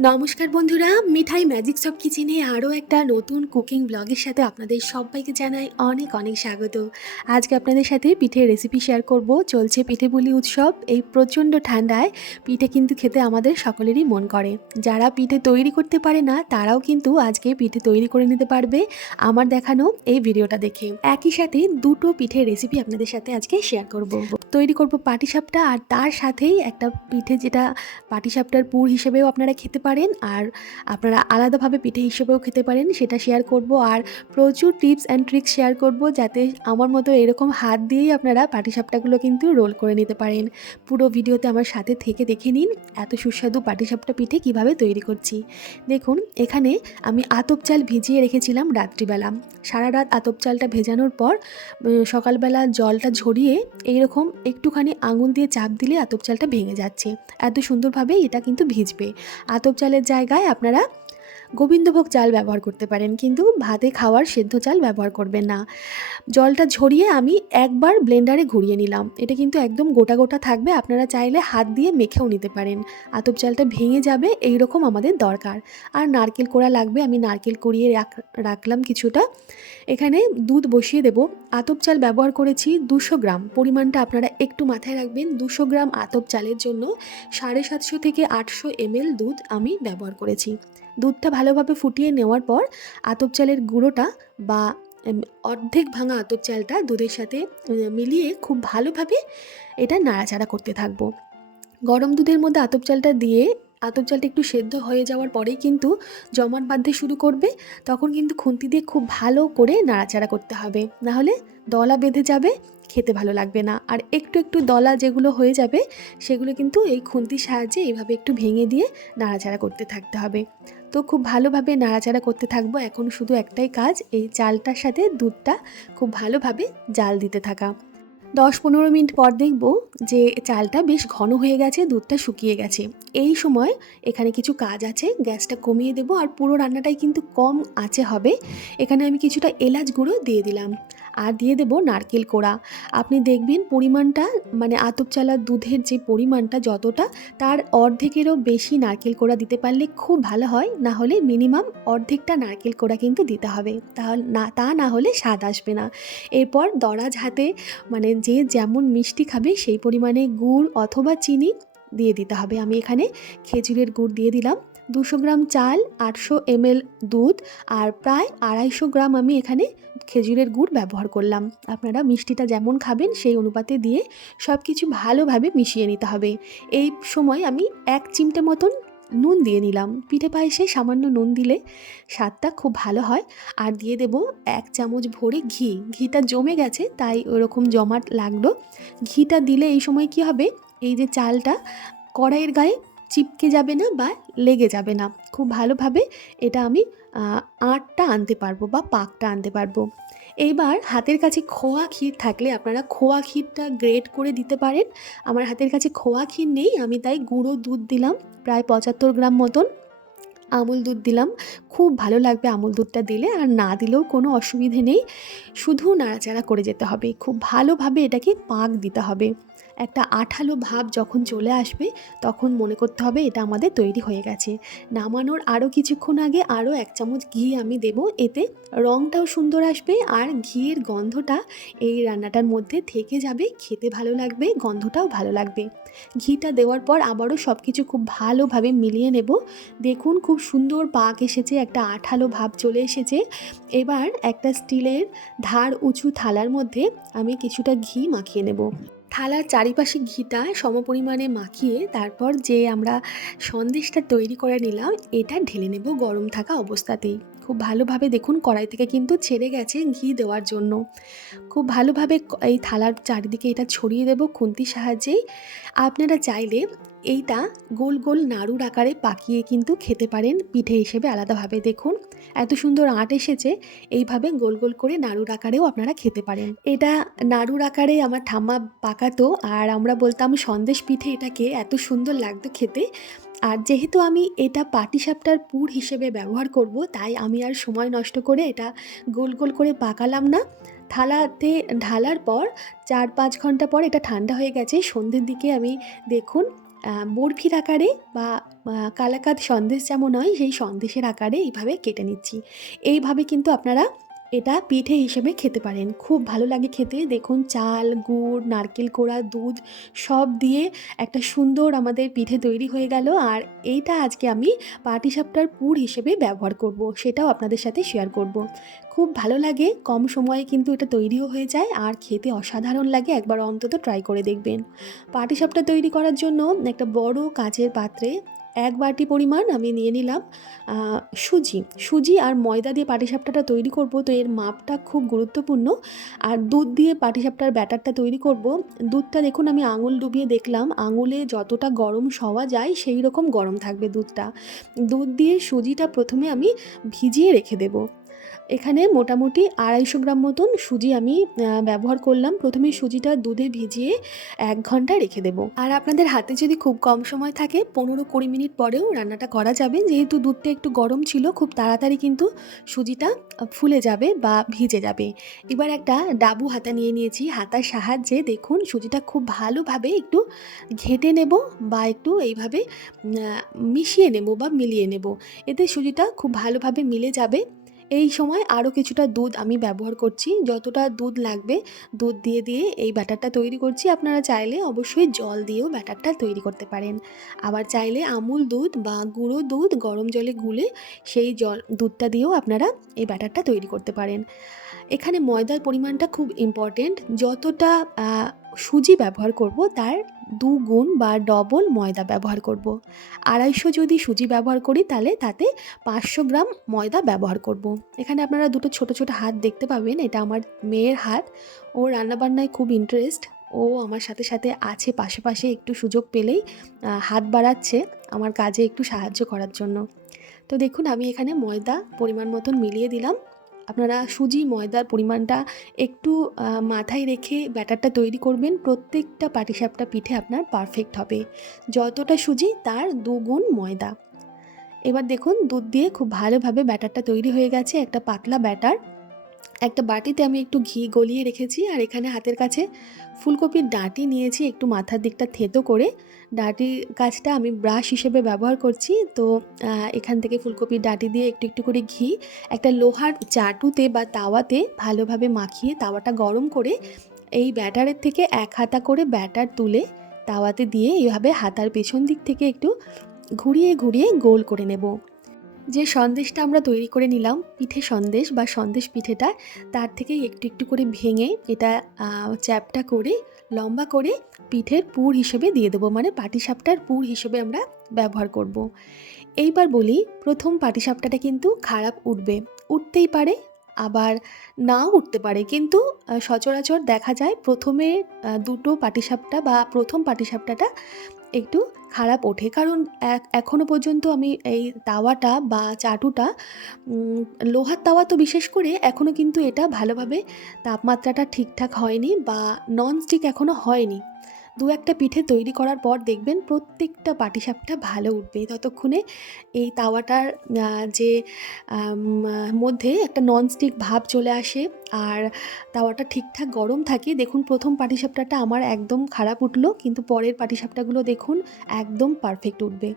নমস্কার বন্ধুরা, মিঠাই ম্যাজিক সব কিচেনে আরও একটা নতুন কুকিং ব্লগের সাথে আপনাদের সবাইকে জানাই অনেক অনেক স্বাগত। আজকে আপনাদের সাথে পিঠের রেসিপি শেয়ার করব। চলছে পিঠে পুলি উৎসব। এই প্রচণ্ড ঠান্ডায় পিঠে কিন্তু খেতে আমাদের সকলেরই মন করে। যারা পিঠে তৈরি করতে পারে না, তারাও কিন্তু আজকে পিঠে তৈরি করে নিতে পারবে আমার দেখানো এই ভিডিওটা দেখে। একই সাথে দুটো পিঠের রেসিপি আপনাদের সাথে আজকে শেয়ার করব। তৈরি করব পাটিসাপটা আর তার সাথেই একটা পিঠে যেটা পাটিসাপটার পুর হিসেবেও আপনারা খেতে পারেন আর আপনারা আলাদাভাবে পিঠে হিসেবেও খেতে পারেন, সেটা শেয়ার করব। আর প্রচুর টিপস অ্যান্ড ট্রিক্স শেয়ার করব, যাতে আমার মতো এরকম হাত দিয়েই আপনারা পাটিসাপটাগুলো কিন্তু রোল করে নিতে পারেন। পুরো ভিডিওতে আমার সাথে থেকে দেখে নিন এত সুস্বাদু পাটিসাপটা পিঠে কীভাবে তৈরি করছি। দেখুন, এখানে আমি আতপ চাল ভিজিয়ে রেখেছিলাম রাত্রিবেলা। সারা রাত আতপ চালটা ভেজানোর পর সকালবেলা জলটা ঝরিয়ে এইরকম একটুখানি আঙুল দিয়ে চাপ দিলে আতপ চালটা ভেঙে যাচ্ছে। এত সুন্দরভাবে এটা কিন্তু ভিজবে। আতপ চালের জায়গায় আপনারা গোবিন্দভোগ চাল ব্যবহার করতে পারেন, কিন্তু ভাতে খাওয়ার সেদ্ধ চাল ব্যবহার করবেন না। জলটা ঝরিয়ে আমি একবার ব্লেন্ডারে ঘুরিয়ে নিলাম। এটা কিন্তু একদম গোটা গোটা থাকবে, আপনারা চাইলে হাত দিয়ে মেখেও নিতে পারেন। আতপ চালটা ভেঙে যাবে এই রকম আমাদের দরকার। আর নারকেল কোড়া লাগবে, আমি নারকেল কুড়িয়ে রাখ- রাখলাম কিছুটা। এখানে দুধ বসিয়ে দেব। আতপ চাল ব্যবহার করেছি দুশো গ্রাম। পরিমাণটা আপনারা একটু মাথায় রাখবেন। দুশো গ্রাম আতপ চালের জন্য সাড়ে সাতশো থেকে আটশো এমএল দুধ আমি ব্যবহার করেছি। দুধটা ভালোভাবে ফুটিয়ে নেওয়ার পর আতপ চালের গুঁড়োটা বা অর্ধেক ভাঙা আতপ চালটা দুধের সাথে মিলিয়ে খুব ভালোভাবে এটা নাড়াচাড়া করতে থাকব। গরম দুধের মধ্যে আতপ চালটা দিয়ে আতপ চালটা একটু সেদ্ধ হয়ে যাওয়ার পরেই কিন্তু জমাট বাঁধতে শুরু করবে। তখন কিন্তু খুন্তি দিয়ে খুব ভালো করে নাড়াচাড়া করতে হবে। নাহলে দলা বেঁধে যাবে, খেতে ভালো লাগবে না। আর একটু একটু দলা যেগুলো হয়ে যাবে, সেগুলো কিন্তু এই খুন্তির সাহায্যে এইভাবে একটু ভেঙে দিয়ে নাড়াচাড়া করতে থাকতে হবে। তো খুব ভালোভাবে নাড়াচাড়া করতে থাকব। এখন শুধু একটাই কাজ, এই চালটার সাথে দুধটা খুব ভালোভাবে জাল দিতে থাকা। দশ পনেরো মিনিট পর দেখব যে চালটা বেশ ঘন হয়ে গেছে, দুধটা শুকিয়ে গেছে। এই সময় এখানে কিছু কাজ আছে, গ্যাসটা কমিয়ে দেবো আর পুরো রান্নাটাই কিন্তু কম আছে হবে। এখানে আমি কিছুটা এলাচ গুঁড়ো দিয়ে দিলাম আর দিয়ে দেবো নারকেল কোড়া। আপনি দেখবেন পরিমাণটা মানে আতপ চালার দুধের যে পরিমাণটা যতটা, তার অর্ধেকেরও বেশি নারকেল কোড়া দিতে পারলে খুব ভালো হয়। না হলে মিনিমাম অর্ধেকটা নারকেল কোড়া কিন্তু দিতে হবে। তাহলে, না, তা না হলে স্বাদ আসবে না। এরপর দরাজ হাতে মানে যে যেমন মিষ্টি খাবে সেই পরিমাণে গুড় অথবা চিনি দিয়ে দিতে হবে। আমি এখানে খেজুরের গুড় দিয়ে দিলাম। দুশো গ্রাম চাল, আটশো এমএল দুধ আর প্রায় আড়াইশো গ্রাম আমি এখানে খেজুরের গুড় ব্যবহার করলাম। আপনারা মিষ্টিটা যেমন খাবেন সেই অনুপাতে দিয়ে সব কিছু ভালোভাবে মিশিয়ে নিতে হবে। এই সময় আমি এক চিমটে মতন নুন দিয়ে নিলাম। পিঠে পায়েসে সামান্য নুন দিলে স্বাদটা খুব ভালো হয়। আর দিয়ে দেব এক চামচ ভরে ঘি। ঘিটা জমে গেছে, তাই ওরকম জমাট লাগল। ঘিটা দিলে এই সময় কি হবে? এই যে চালটা কড়াইয়ের গায়ে চিপকে যাবে না বা লেগে যাবে না। খুব ভালোভাবে এটা আমি আঁটটা আনতে পারব বা পাকটা আনতে পারব। এইবার হাতের কাছে খোয়া ক্ষীর থাকলে আপনারা খোয়া ক্ষীরটা গ্রেড করে দিতে পারেন। আমার হাতের কাছে খোয়া ক্ষীর নেই, আমি তাই গুঁড়ো দুধ দিলাম, প্রায় পঁচাত্তর গ্রাম মতন। আমুল দুধ দিলাম, খুব ভালো লাগবে আমুল দুধটা দিলে, আর না দিলেও কোনো অসুবিধে নেই। শুধু নাড়াচাড়া করে যেতে হবে, খুব ভালোভাবে এটাকে পাক দিতে হবে। একটা আঠালো ভাব যখন চলে আসবে, তখন মনে করতে হবে এটা আমাদের তৈরি হয়ে গেছে। নামানোর আরও কিছুক্ষণ আগে আরও এক চামচ ঘি আমি দেব, এতে রঙটাও সুন্দর আসবে আর ঘিয়ের গন্ধটা এই রান্নাটার মধ্যে থেকে যাবে, খেতে ভালো লাগবে, গন্ধটাও ভালো লাগবে। ঘিটা দেওয়ার পর আবারও সব কিছু খুব ভালোভাবে মিলিয়ে নেব। দেখুন খুব সুন্দর পাক এসেছে, একটা আঠালো ভাব চলে এসেছে। এবার একটা স্টিলের ধার উঁচু থালার মধ্যে আমি কিছুটা ঘি মাখিয়ে নেব। থালার চারিপাশে ঘিটা সমপরিমাণে মাখিয়ে তারপর যে আমরা সন্দেশটা তৈরি করে নিলাম, এটা ঢেলে নেব গরম থাকা অবস্থাতেই। খুব ভালোভাবে দেখুন, কড়াই থেকে কিন্তু ছেড়ে গেছে ঘি দেওয়ার জন্য। খুব ভালোভাবে এই থালার চারিদিকে এটা ছড়িয়ে দেব খুন্তির সাহায্যেই আপনারা চাইলে এইটা গোল গোল নাড়ুর আকারে পাকিয়ে কিন্তু খেতে পারেন, পিঠে হিসেবে আলাদাভাবে দেখুন। এত সুন্দর আঁট এসেছে, এইভাবে গোল গোল করে নাড়ুর আকারেও আপনারা খেতে পারেন। এটা নাড়ুর আকারে আমার ঠাম্মা পাকাতো, আর আমরা বলতাম সন্দেশ পিঠে এটাকে এত সুন্দর লাগতো খেতে। আর যেহেতু আমি এটা পাটিসাপটার পুর হিসেবে ব্যবহার করব, তাই আমি আর সময় নষ্ট করে এটা গোল গোল করে পাকালাম না থালাতে ঢালার পর চার পাঁচ ঘণ্টা পর এটা ঠান্ডা হয়ে গেছে সন্ধ্যের দিকে আমি দেখুন বরফির আকারে বা, আ কালাকাঁদ সন্দেশ যেমন হয়, সেই সন্দেশের আকারে এইভাবে কেটে নিচ্ছি। এইভাবে কিন্তু আপনারা এটা পিঠে হিসেবে খেতে পারেন। খুব ভালো লাগে খেতে। দেখুন চাল, গুড়, নারকেল কোড়া, দুধ সব দিয়ে একটা সুন্দর আমাদের পিঠে তৈরি হয়ে গেল। আর এইটা আজকে আমি পাটিসাপটার পুর হিসেবে ব্যবহার করব। সেটাও আপনাদের সাথে শেয়ার করব। খুব ভালো লাগে। কম সময়ে কিন্তু এটা তৈরিও হয়ে যায় আর খেতে অসাধারণ লাগে। একবার অন্তত ট্রাই করে দেখবেন। পাটিসাপটা তৈরি করার জন্য একটা বড় কাঁচের পাত্রে ১ বাটি পরিমাণ আমি নিয়ে নিলাম সুজি। সুজি আর ময়দা দিয়ে পাটিসাপটাটা তৈরি করব, তো এর মাপটা খুব গুরুত্বপূর্ণ। আর দুধ দিয়ে পাটিসাপটার ব্যাটারটা তৈরি করব। দুধটা দেখুন, আমি আঙুল ডুবিয়ে দেখলাম আঙুলে যতটা গরম সওয়া যায় সেই রকম গরম থাকবে দুধটা। দুধ দিয়ে সুজিটা প্রথমে আমি ভিজিয়ে রেখে দেব। এখানে মোটামুটি ২৫০ গ্রাম মতন সুজি আমি ব্যবহার করলাম। প্রথমে সুজিটা দুধে ভিজিয়ে এক ঘণ্টা রেখে দেব। আর আপনাদের হাতে যদি খুব কম সময় থাকে ১৫-২০ মিনিট পরেও রান্নাটা করা যাবে। যেহেতু দুধটা একটু গরম ছিল, খুব তাড়াতাড়ি কিন্তু সুজিটা ফুলে যাবে বা ভিজে যাবে। এবার একটা ডাবু হাতা নিয়ে নিয়েছি। হাতার সাহায্যে দেখুন, সুজিটা খুব ভালোভাবে একটু ঘেঁটে নেব বা একটু এইভাবে মিশিয়ে নেব বা মিলিয়ে নেব। এতে সুজিটা খুব ভালোভাবে মিলে যাবে। এই সময় আরও কিছুটা দুধ আমি ব্যবহার করছি। যতটা দুধ লাগবে দুধ দিয়ে, দিয়ে এই ব্যাটারটা তৈরি করছি। আপনারা চাইলে অবশ্যই জল দিয়েও ব্যাটারটা তৈরি করতে পারেন। আবার চাইলে আমুল দুধ বা গুঁড়ো দুধ গরম জলে গুলে সেই জল দুধটা দিয়েও আপনারা এই ব্যাটারটা তৈরি করতে পারেন। এখানে ময়দার পরিমাণটা খুব ইম্পর্টেন্ট। যতটা সুজি ব্যবহার করব তার ২ গুণ বা ডবল ময়দা ব্যবহার করব। ২৫০ যদি সুজি ব্যবহার করি তাহলে তাতে ৫০০ গ্রাম ময়দা ব্যবহার করব। এখানে আপনারা দুটো ছোট, ছোট হাত দেখতে পাবেন। এটা আমার মেয়ের হাত। ও রান্নাবান্নায় খুব ইন্টারেস্ট। ও আমার সাথে, সাথে আছে পাশে একটু সুযোগ পেলেই হাত বাড়াচ্ছে আমার কাজে একটু সাহায্য করার জন্য। তো দেখুন আমি এখানে ময়দা পরিমাণ মতন মিলিয়ে দিলাম। আপনারা সুজি, ময়দার পরিমাণটা একটু মাথায় রেখে ব্যাটারটা তৈরি করবেন। প্রত্যেকটা পাটিসাপটা পিঠে আপনার পারফেক্ট হবে। যতটা সুজি তার দুগুণ ময়দা। এবার দেখুন দুধ দিয়ে খুব ভালোভাবে ব্যাটারটা তৈরি হয়ে গেছে। একটা পাতলা ব্যাটার। একটা বাটিতে আমি একটু ঘি গলিয়ে রেখেছি আর এখানে হাতের কাছে ফুলকপির ডাঁটি নিয়েছি একটু মাথার দিকটা থেতো করে। ডাঁটির কাছটা আমি ব্রাশ হিসেবে ব্যবহার করছি। তো এখান থেকে ফুলকপির ডাঁটি দিয়ে একটু, একটু করে ঘি একটা লোহার চাটুতে বা তাওয়াতে ভালোভাবে মাখিয়ে তাওয়াটা গরম করে এই ব্যাটারের থেকে এক হাতা করে ব্যাটার তুলে তাওয়াতে দিয়ে এভাবে হাতার পেছন দিক থেকে একটু ঘুরিয়ে, ঘুরিয়ে গোল করে নেব। যে সন্দেশটা আমরা তৈরি করে নিলাম পিঠে সন্দেশ বা সন্দেশ পিঠেটা তার থেকেই একটু, একটু করে ভেঙে এটা চ্যাপটা করে লম্বা করে পিঠের পুর হিসেবে দিয়ে দেবো মানে পাটিসাপটার পুর হিসেবে আমরা ব্যবহার করব। এইবার বলি ১ম পাটিসাপটাটা কিন্তু খারাপ উঠবে। উঠতেই পারে আবার নাও উঠতে পারে। কিন্তু সচরাচর দেখা যায় ১ম এ আ দুটো পাটিসাপটা বা ১ম পাটিসাপটাটা একটু খারাপ ওঠে। কারণ এক এখনও পর্যন্ত আমি এই তাওয়াটা বা চাটুটা লোহার তাওয়া তো বিশেষ করে এখনও কিন্তু এটা ভালোভাবে তাপমাত্রাটা ঠিকঠাক হয়নি বা ননস্টিক এখনও হয়নি। ২-১ টা পিঠে তৈরি করার পর দেখবেন প্রত্যেকটা পাটিসাপটা ভালো উঠবে। ততক্ষণে এই তাওয়াটার যে মধ্যে একটা ননস্টিক ভাব চলে আসে আর তাওয়াটা ঠিকঠাক গরম থাকে। দেখুন প্রথম পাটিসাপটাটা আমার একদম খারাপ উঠল, কিন্তু পরের পাটিসাপটাগুলো দেখুন একদম পারফেক্ট উঠবে।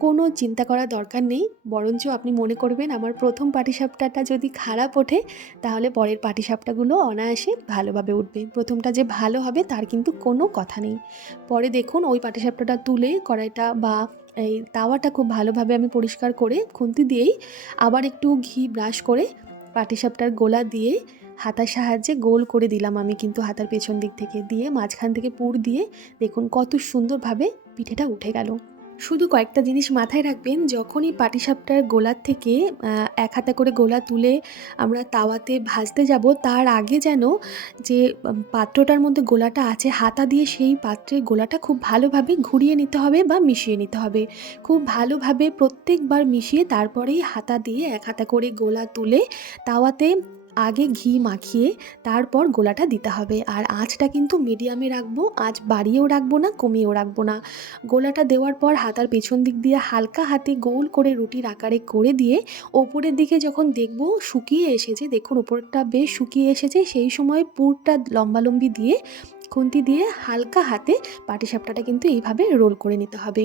কোনো চিন্তা করার দরকার নেই। বরঞ্চ আপনি মনে করবেন আমার ১ম পাটিসাপটাটা যদি খারাপ ওঠে, তাহলে পরের পাটিসাপটাগুলো অনায়াসে ভালোভাবে উঠবে। প্রথমটা যে ভালো হবে তার কিন্তু কোনো কথা নেই। পরে দেখুন ওই পাটিসাপটাটা তুলে কড়াইটা বা এই তাওয়াটা খুব ভালোভাবে আমি পরিষ্কার করে খুন্তি দিয়েই আবার একটু ঘি ব্রাশ করে পাটিসাপটার গোলা দিয়ে হাতার সাহায্যে গোল করে দিলাম আমি কিন্তু হাতার পেছন দিক থেকে। দিয়ে মাঝখান থেকে পুর দিয়ে দেখুন কত সুন্দরভাবে পিঠেটা উঠে গেল। শুধু কয়েকটা জিনিস মাথায় রাখবেন, যখনই পাটিসাপটার গোলার থেকে এক ১ হাতা করে গোলা তুলে আমরা তাওয়াতে ভাজতে যাব, তার আগে যেন যে পাত্রটার মধ্যে গোলাটা আছে, হাতা দিয়ে সেই পাত্রের গোলাটা খুব ভালোভাবে ঘুরিয়ে নিতে হবে বা মিশিয়ে নিতে হবে। খুব ভালোভাবে প্রত্যেকবার মিশিয়ে তারপরেই হাতা দিয়ে এক হাতা করে গোলা তুলে তাওয়াতে আগে ঘি মাখিয়ে তারপর গোলাটা দিতে হবে। আর আঁচটা কিন্তু মিডিয়ামে রাখব। আঁচ বাড়িয়েও রাখব না, কমিয়েও রাখব না। গোলাটা দেওয়ার পর হাতার পেছন দিক দিয়ে হালকা হাতে গোল করে রুটির আকারে করে দিয়ে ওপরের দিকে যখন দেখব শুকিয়ে এসেছে, দেখুন ওপরটা বেশ শুকিয়ে এসেছে সেই সময় পুরটা লম্বালম্বি দিয়ে খুন্তি দিয়ে হালকা হাতে পাটিসাপটাটা কিন্তু এইভাবে রোল করে নিতে হবে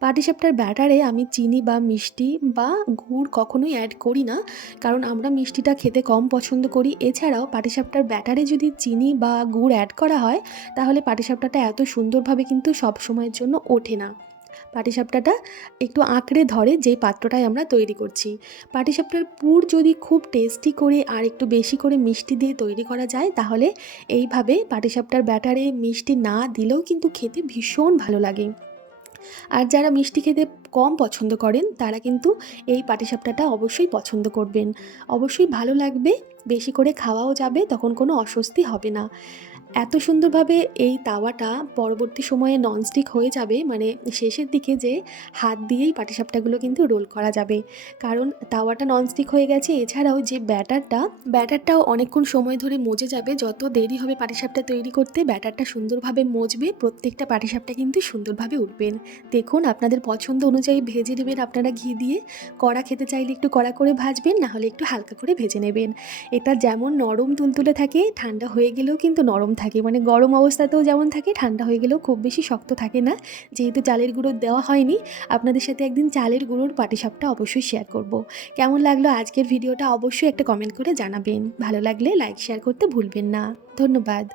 পাটিসাপটার ব্যাটারে আমি চিনি বা মিষ্টি বা গুড় কখনোই অ্যাড করি না। কারণ আমরা মিষ্টিটা খেতে কম পছন্দ করি। এছাড়াও পাটিসাপটার ব্যাটারে যদি চিনি বা গুড় অ্যাড করা হয়, তাহলে পাটিসাপটাটা এত সুন্দরভাবে কিন্তু সব সময়ের জন্য ওঠে না। পাটিসাপটাটা একটু আঁকড়ে ধরে যেই পাত্রটায় আমরা তৈরি করছি। পাটিসাপটার পুর যদি খুব টেস্টি করে আর একটু বেশি করে মিষ্টি দিয়ে তৈরি করা যায়, তাহলে এইভাবে পাটিসাপটার ব্যাটারে মিষ্টি না দিলেও কিন্তু খেতে ভীষণ ভালো লাগে। আর যারা মিষ্টি খেতে কম পছন্দ করেন, তারা কিন্তু এই পাটিসাপটাটা অবশ্যই পছন্দ করবেন। অবশ্যই ভালো লাগবে, বেশি করে খাওয়াও যাবে, তখন কোনো অস্বস্তি হবে না। এত সুন্দরভাবে এই তাওয়াটা পরবর্তী সময়ে ননস্টিক হয়ে যাবে মানে শেষের দিকে যে হাত দিয়েই পাটিসাপটাগুলো কিন্তু রোল করা যাবে। কারণ তাওয়াটা ননস্টিক হয়ে গেছে, এছাড়াও যে ব্যাটারটা, ব্যাটারটাও অনেকক্ষণ সময় ধরে মজে যাবে। যত দেরি হবে পাটিসাপটা তৈরি করতে, ব্যাটারটা সুন্দরভাবে মজবে, প্রত্যেকটা পাটিসাপটা কিন্তু সুন্দরভাবে উঠবেন দেখুন, আপনাদের পছন্দ অনুযায়ী ভেজে নেবেন আপনারা ঘি দিয়ে। কড়া খেতে চাইলে একটু কড়া করে ভাজবেন, নাহলে একটু হালকা করে ভেজে নেবেন। এটা যেমন নরম তুলতুলে থাকে, ঠান্ডা হয়ে গেলেও কিন্তু নরম থাকে। মানে গরম অবস্থাতেও যেমন থাকে, ঠান্ডা হয়ে গেলেও খুব বেশি শক্ত থাকে না। যেহেতু চালের গুঁড়ো দেওয়া হয়নি, আপনাদের সাথে একদিন চালের গুঁড়োর পাটিসাপটা অবশ্যই শেয়ার করব। কেমন লাগল আজকের ভিডিওটা অবশ্যই একটা কমেন্ট করে জানাবেন। ভালো লাগলে লাইক শেয়ার করতে ভুলবেন না। ধন্যবাদ।